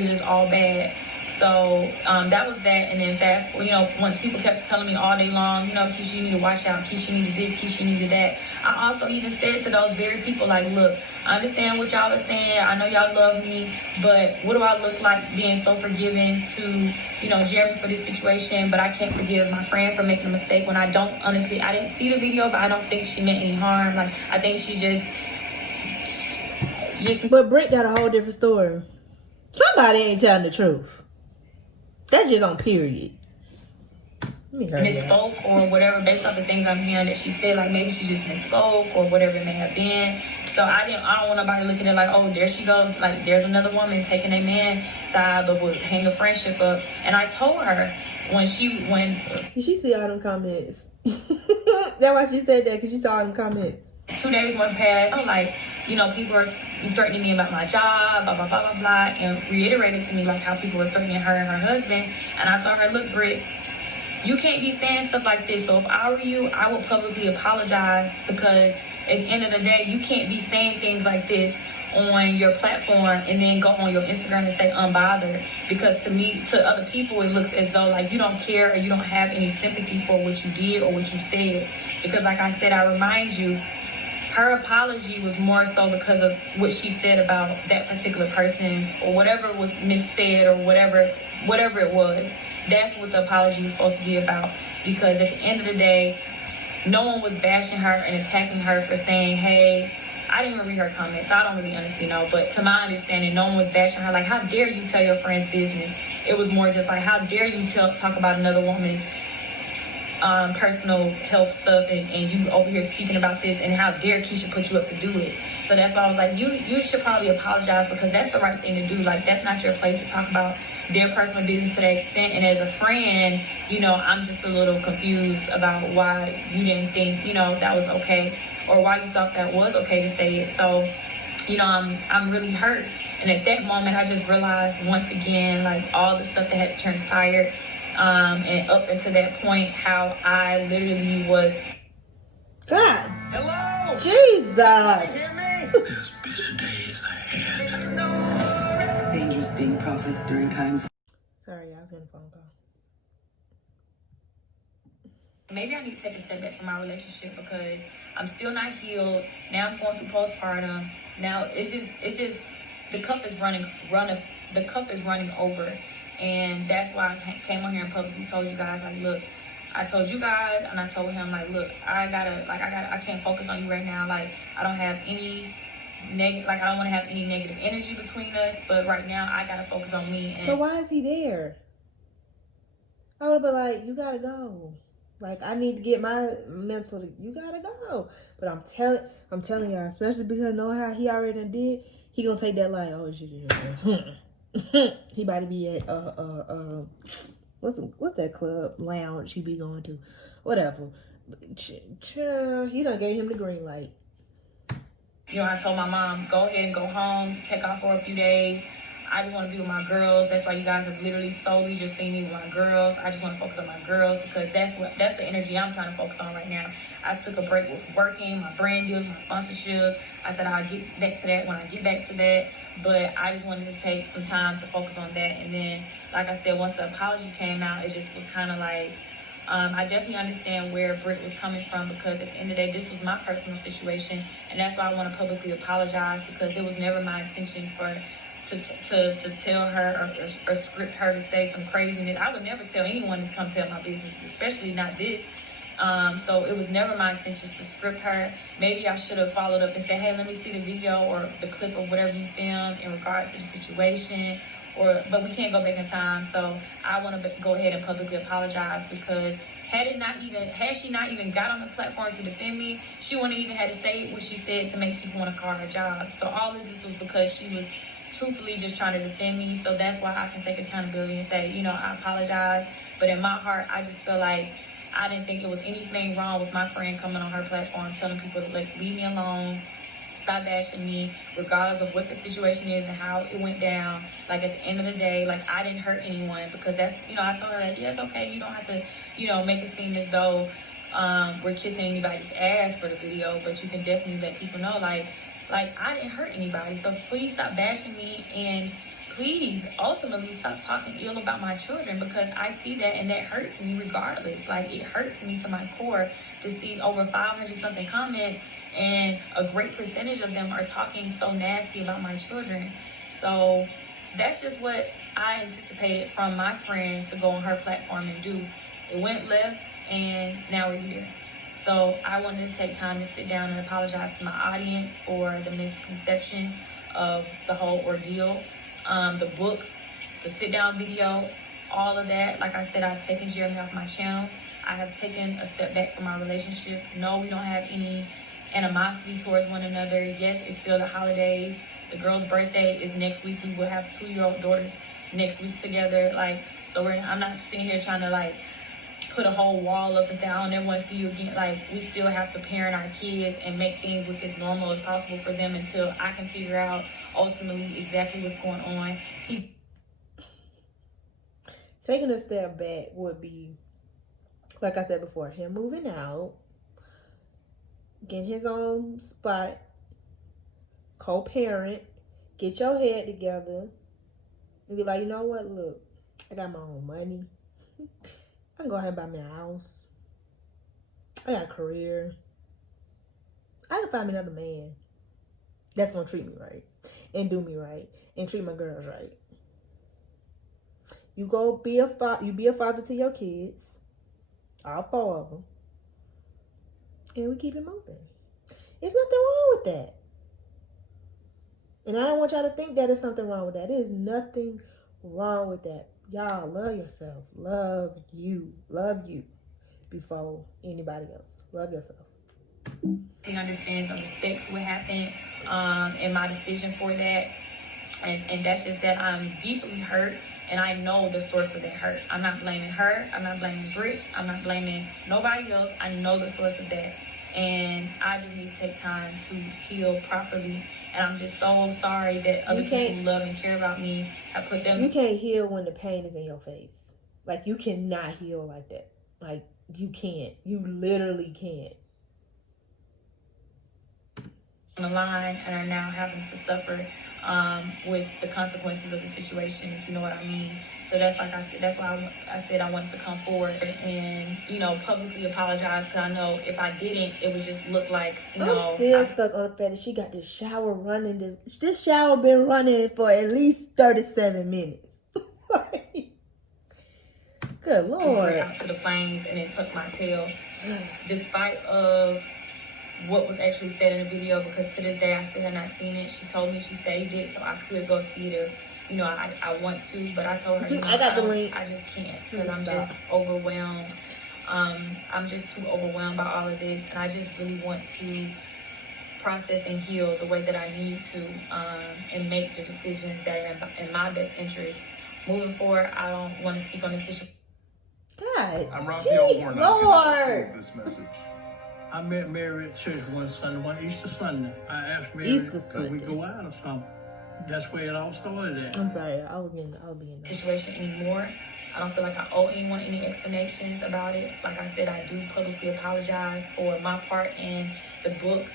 just all bad. So that was that. And then fast forward, you know, once people kept telling me all day long, you know, Keesha, you need to watch out. Keesha, you need this. Keesha, you need that. I also even said to those very people, like, look, I understand what y'all are saying. I know y'all love me, but what do I look like being so forgiving to, you know, Jeremy for this situation, but I can't forgive my friend for making a mistake when I didn't see the video, but I don't think she meant any harm. Like, I think she just. But Britt got a whole different story. Somebody ain't telling the truth. That's just on period. Misspoke or whatever based off the things I'm hearing that she said. Like, maybe she just misspoke or whatever it may have been. So I don't want nobody looking at it like, oh, there she goes. Like, there's another woman taking a man's side, but would hang a friendship up. And I told her when Did she see all them comments? That's why she said that, because she saw all them comments. 2 days went past. I'm like, you know, people are threatening me about my job, blah, blah, blah, blah, blah, and reiterated to me, like, how people were threatening her and her husband. And I told her, look, Britt, you can't be saying stuff like this. So if I were you, I would publicly apologize, because at the end of the day, you can't be saying things like this on your platform and then go on your Instagram and say unbothered. Because to other people, it looks as though like you don't care or you don't have any sympathy for what you did or what you said. Because like I said, I remind you, her apology was more so because of what she said about that particular person or whatever was missaid or whatever it was. That's what the apology was supposed to be about. Because at the end of the day, no one was bashing her and attacking her for saying, hey, I didn't even read her comments, so I don't really honestly know. But to my understanding, no one was bashing her. Like, how dare you tell your friend's business? It was more just like, how dare you talk about another woman's personal health stuff and you over here speaking about this, and how dare Keesha put you up to do it. So that's why I was like, you should probably apologize, because that's the right thing to do. Like, that's not your place to talk about their personal business to that extent. And as a friend, you know, I'm just a little confused about why you didn't think, you know, that was okay, or why you thought that was okay to say it. So, you know, I'm really hurt. And at that moment, I just realized once again, like, all the stuff that had transpired, and up until that point, how I literally was. God. Hello. Jesus. Hear me? There's bitter days ahead. Dangerous being prophet during times. Sorry, I was getting a phone call. maybe I need to take a step back from my relationship because I'm still not healed. Now I'm going through postpartum. Now it's just the cup is running over, and that's why I came on here and publicly told you guys, like, look, I told you guys, and I told him, like, look, I can't focus on you right now. Like, I don't have any I don't want to have any negative energy between us, but right now I gotta focus on me. And so why is he there? I would be like, you gotta go. Like, I need to get my mental. You gotta go. But I'm telling y'all, especially because knowing how he already did, he gonna take that like, oh shit. He about to be at what's that club lounge he be going to, whatever. He done gave him the green light. You know, I told my mom, go ahead and go home, take off for a few days. I just want to be with my girls. That's why you guys have literally solely just seen me with my girls. I just want to focus on my girls because that's the energy I'm trying to focus on right now. I took a break with working, my brand deals, my sponsorship. I said I'll get back to that when I get back to that. But I just wanted to take some time to focus on that. And then, like I said, once the apology came out, it just was kind of like, I definitely understand where Britt was coming from because at the end of the day, this was my personal situation. And that's why I want to publicly apologize because it was never my intentions to tell her or script her to say some craziness. I would never tell anyone to come tell my business, especially not this. So it was never my intentions to script her. Maybe I should have followed up and said, hey, let me see the video or the clip of whatever you filmed in regards to the situation. But we can't go back in time. So I want to go ahead and publicly apologize because had she not even got on the platform to defend me, she wouldn't even had to say what she said to make people want to call her job. So all of this was because she was truthfully just trying to defend me. So that's why I can take accountability and say, I apologize. But in my heart, I just feel like I didn't think it was anything wrong with my friend coming on her platform telling people to leave me alone, stop bashing me, regardless of what the situation is and how it went down. Like, at the end of the day, like, I didn't hurt anyone because that's, I told her that, yeah, it's okay. You don't have to, make it seem as though we're kissing anybody's ass for the video, but you can definitely let people know, like I didn't hurt anybody. So please stop bashing me and please ultimately stop talking ill about my children because I see that and that hurts me regardless. Like, it hurts me to my core to see over 500 something comments and a great percentage of them are talking so nasty about my children. So that's just what I anticipated from my friend to go on her platform and do. It went left and now we're here. So I wanted to take time to sit down and apologize to my audience for the misconception of the whole ordeal. The book, the sit-down video, all of that. Like I said, I've taken Jeremy off my channel. I have taken a step back from our relationship. No, we don't have any animosity towards one another. Yes, it's still the holidays. The girl's birthday is next week. We will have 2-year-old daughters next week together. So I'm not sitting here trying to put a whole wall up and say I don't ever want to see you again. We still have to parent our kids and make things look as normal as possible for them until I can figure out ultimately exactly what's going on. Taking a step back would be, like I said before, him moving out, getting his own spot, co-parent, get your head together, and be like, you know what, look, I got my own money. I can go ahead and buy me a house. I got a career. I can find me another man that's going to treat me right and do me right and treat my girls right. You go be a father to your kids, all 4 of them, and we keep it moving. There's nothing wrong with that. And I don't want y'all to think that there's something wrong with that. There is nothing wrong with that. Y'all love yourself. Love you before anybody else. Love yourself. He understands and respects what happened and my decision for that. And that's just that I'm deeply hurt and I know the source of that hurt. I'm not blaming her. I'm not blaming Britt. I'm not blaming nobody else. I know the source of that. And I just need to take time to heal properly. And I'm just so sorry that other people who love and care about me have put them... You can't heal when the pain is in your face. You cannot heal like that. You can't. You literally can't. On the line and are now having to suffer with the consequences of the situation, if you know what I mean. So that's like I said, that's why I said I wanted to come forward and, you know, publicly apologize, because I know if I didn't, it would just look like, I'm still stuck on the fact that she got this shower running. This shower been running for at least 37 minutes. Good Lord. Out to the flames and it took my tail, despite of what was actually said in the video, because to this day I still have not seen it. She told me she saved it so I could go see it if, you know, I want to, but I told her, you know, I got the link. I just can't, because I'm just overwhelmed. I'm just too overwhelmed by all of this, and I just really want to process and heal the way that I need to, and make the decisions that are in my best interest. Moving forward, I don't want to speak on this issue. God, I'm Raphael gee, Warren. Lord. This message. I met Mary at church one Sunday, one Easter Sunday. I asked Mary, Easter could we Sunday. go out or something? That's where it all started at. I'm sorry, I'll be in there. Situation anymore. I don't feel like I owe anyone any explanations about it. Like I said, I do publicly apologize for my part in the book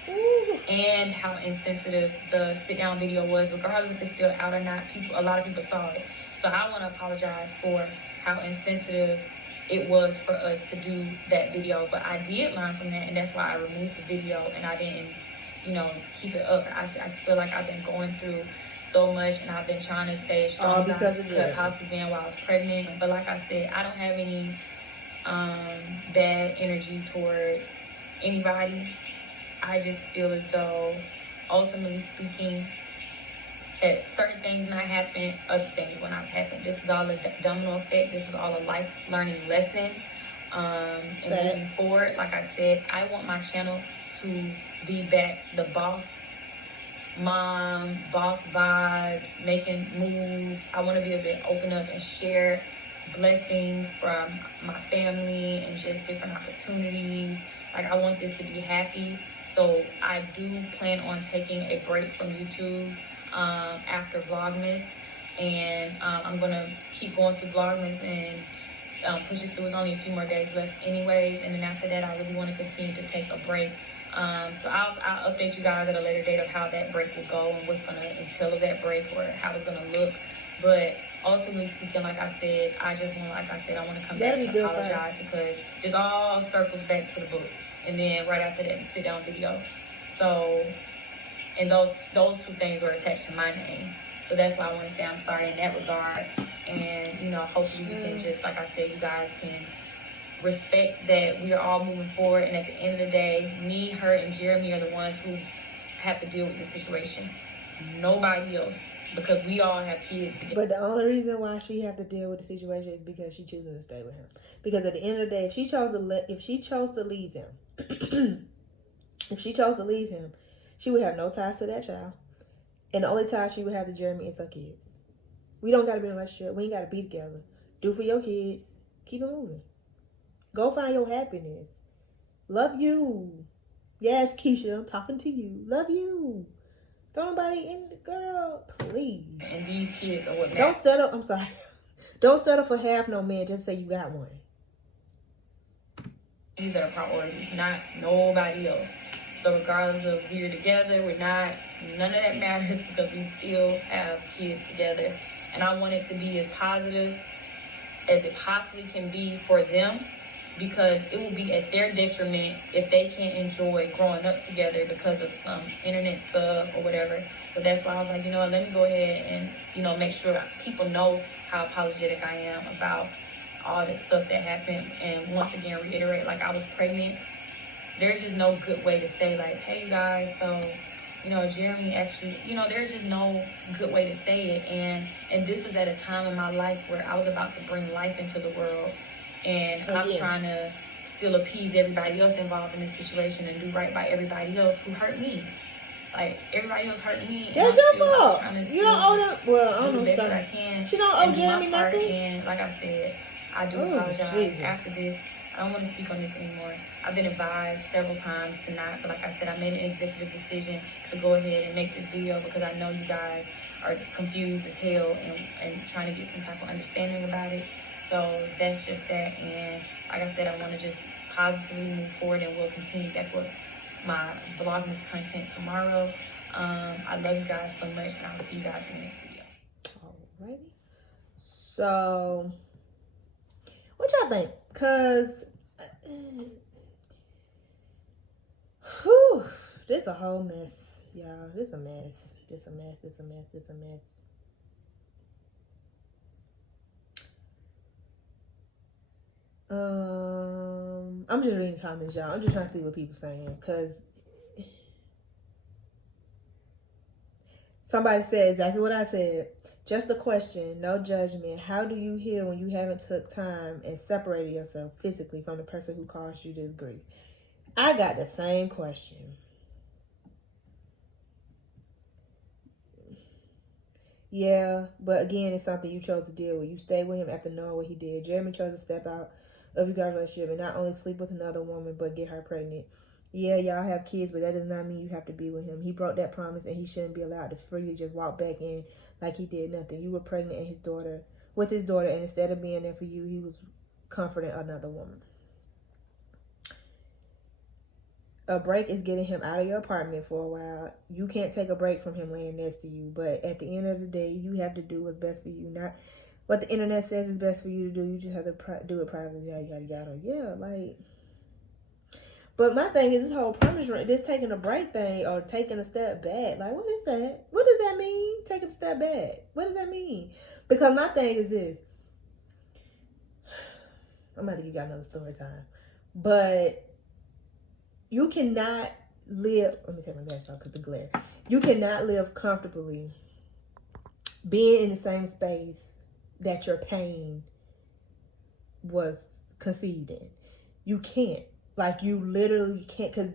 and how insensitive the sit-down video was, regardless if it's still out or not. A lot of people saw it. So I want to apologize for how insensitive it was for us to do that video. But I did learn from that, and that's why I removed the video and I didn't, you know, keep it up. I feel like I've been going through so much, and I've been trying to stay as strong because as of I that. could possibly been while I was pregnant. But like I said, I don't have any bad energy towards anybody. I just feel as though, ultimately speaking, that certain things not happen, other things will not happen. This is all a domino effect. This is all a life learning lesson. And moving forward, like I said, I want my channel to be back the boss mom, boss vibes, making moves. I want to be able to open up and share blessings from my family and just different opportunities. Like, I want this to be happy. So I do plan on taking a break from YouTube after Vlogmas, and I'm gonna keep going through Vlogmas and push it through. It's only a few more days left anyways, and then after that I really want to continue to take a break. So I'll update you guys at a later date of how that break will go and what's gonna entail of that break or how it's gonna look. But ultimately speaking, like I said, I just want, like I said, I want to come back and apologize, because this all circles back to the book, and then right after that the sit down video. So, and those two things are attached to my name. So that's why I want to say I'm sorry in that regard. And, you know, hopefully we can just, like I said, you guys can respect that we are all moving forward. And at the end of the day, me, her, and Jeremy are the ones who have to deal with the situation. Nobody else. Because we all have kids together. But the only reason why she have to deal with the situation is because she choosing to stay with him. Because at the end of the day, if she chose to leave him, she would have no ties to that child. And the only ties she would have to Jeremy is her kids. We don't got to be in a relationship. We ain't got to be together. Do for your kids. Keep it moving. Go find your happiness. Love you. Yes, Keesha, I'm talking to you. Love you. Don't nobody in the girl, please. And these kids are what matters. Don't settle. I'm sorry. Don't settle for half no man. Just say you got one. These are priorities, not nobody else. So regardless of we're together, we're not, none of that matters, because we still have kids together. And I want it to be as positive as it possibly can be for them, because it will be at their detriment if they can't enjoy growing up together because of some internet stuff or whatever. So that's why I was like, you know what, let me go ahead and, you know, make sure people know how apologetic I am about all this stuff that happened. And once again, reiterate, like, I was pregnant. There's just no good way to say, like, hey guys, so, you know, Jeremy actually, you know, there's just no good way to say it. And this is at a time in my life where I was about to bring life into the world. And I'm trying to still appease everybody else involved in this situation and do right by everybody else who hurt me. Like, everybody else hurt me. That's your fault. You don't owe them. Well, I don't know. Do the best I can. She don't owe Jeremy nothing. And like I said, I do apologize after this. I don't want to speak on this anymore. I've been advised several times to not, but like I said, I made an executive decision to go ahead and make this video because I know you guys are confused as hell and trying to get some type of understanding about it. So that's just that. And like I said, I want to just positively move forward, and we'll continue back with my Vlogmas content tomorrow. I love you guys so much, and I will see you guys in the next video. Alrighty. So, what y'all think? Cause, this a whole mess, y'all. This a mess. This a mess. This a mess. This a mess. I'm just reading comments, y'all. I'm just trying to see what people saying, cause somebody said exactly what I said. Just a question, no judgment. How do you heal when you haven't took time and separated yourself physically from the person who caused you this grief? I got the same question. Yeah, but again, it's something you chose to deal with. You stayed with him after knowing what he did. Jeremy chose to step out of your guys' relationship and not only sleep with another woman, but get her pregnant. Yeah, y'all have kids, but that does not mean you have to be with him. He broke that promise, and he shouldn't be allowed to freely just walk back in like he did nothing. You were pregnant with his daughter, and instead of being there for you, he was comforting another woman. A break is getting him out of your apartment for a while. You can't take a break from him laying next to you, but at the end of the day, you have to do what's best for you, not what the internet says is best for you to do. You just have to do it privately. Yada. Yeah, like. But my thing is this whole promise, this taking a break thing or taking a step back. Like, what is that? What does that mean? Taking a step back. What does that mean? Because my thing is this. I'm about to give y'all another story time. But you cannot live. Let me take my glasses off because the glare. You cannot live comfortably being in the same space that your pain was conceived in. You can't. Like, you literally can't, because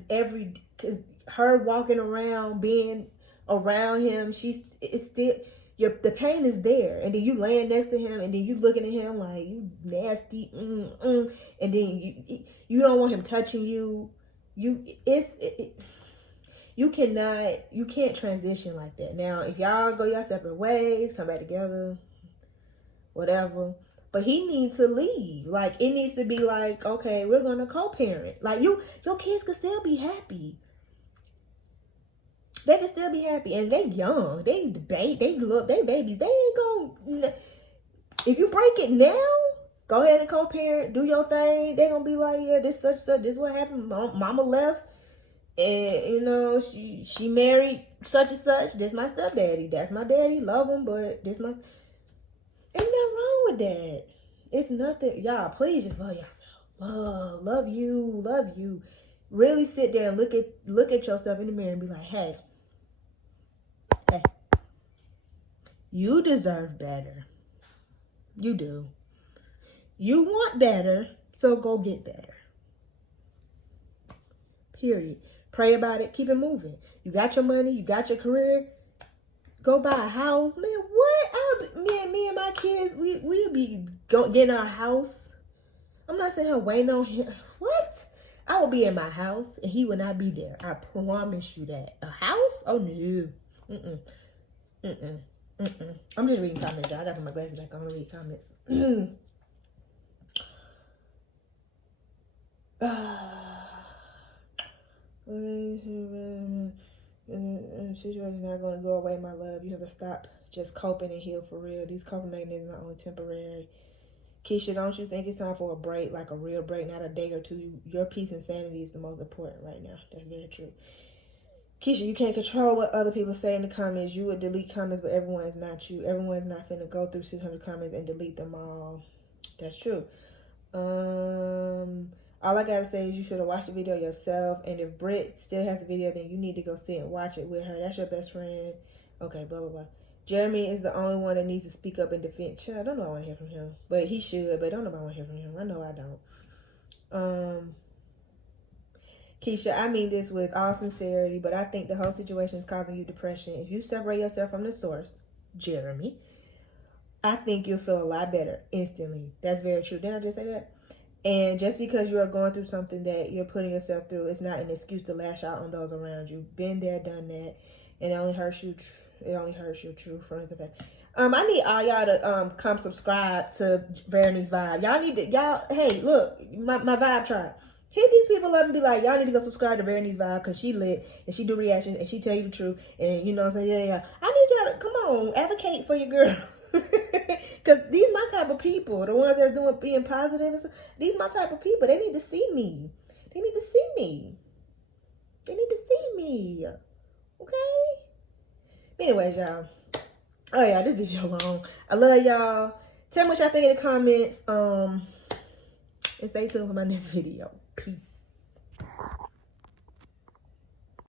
her walking around, being around him, it's still, the pain is there. And then you laying next to him, and then you looking at him like, you nasty, and then you don't want him touching you. You can't transition like that. Now, if y'all go your separate ways, come back together, whatever. But he needs to leave. Like, it needs to be like, okay, we're going to co-parent. Like, your kids can still be happy. They can still be happy. And they young. They look, they babies. They ain't going to, if you break it now, go ahead and co-parent. Do your thing. They going to be like, yeah, this such, this what happened. Mama left. And, she married such and such. This my stepdaddy. That's my daddy. Love him, but this my... Ain't nothing wrong with that. It's nothing. Y'all, please just love yourself. Love you. Really sit there and look at yourself in the mirror and be like, hey, you deserve better. You do. You want better, so go get better. Period. Pray about it. Keep it moving. You got your money. You got your career. Go buy a house, man. What? Me and my kids, we'll be getting our house. I'm not saying waiting on him. What? I will be in my house and he will not be there. I promise you that. A house? Oh no. I'm just reading comments, y'all. I got my glasses back on to read comments. Situation's not going to go away, my love. You have to stop just coping and heal for real. These coping mechanisms are only temporary. Keesha, don't you think it's time for a break, like a real break, not a day or two? Your peace and sanity is the most important right now. That's very true. Keesha, you can't control what other people say in the comments. You would delete comments, but everyone is not you. Everyone's not finna go through 600 comments and delete them all. That's true. All I gotta say is you should have watched the video yourself. And if Britt still has the video, then you need to go sit and watch it with her. That's your best friend. Okay, blah, blah, blah. Jeremy is the only one that needs to speak up and defend. Child, I don't know I want to hear from him. But he should, but don't know I want to hear from him. I know I don't. Keesha, I mean this with all sincerity, but I think the whole situation is causing you depression. If you separate yourself from the source, Jeremy, I think you'll feel a lot better instantly. That's very true. Didn't I just say that? And just because you are going through something that you're putting yourself through, it's not an excuse to lash out on those around you. Been there, done that, and it only hurts you. It only hurts your true friends. Okay. I need all y'all to come subscribe to Veronique's Vibe. Y'all need to, hey, look, my Vibe tribe. Hit these people up and be like, y'all need to go subscribe to Veronique's Vibe because she lit and she do reactions and she tell you the truth. And you know what I'm saying? Yeah. I need y'all to, come on, advocate for your girl. Because these my type of people. The ones that's doing being positive and stuff. These my type of people. They need to see me. They need to see me. They need to see me. Okay? Anyways, y'all. Oh yeah, this video long. I love y'all. Tell me what y'all think in the comments. And stay tuned for my next video. Peace.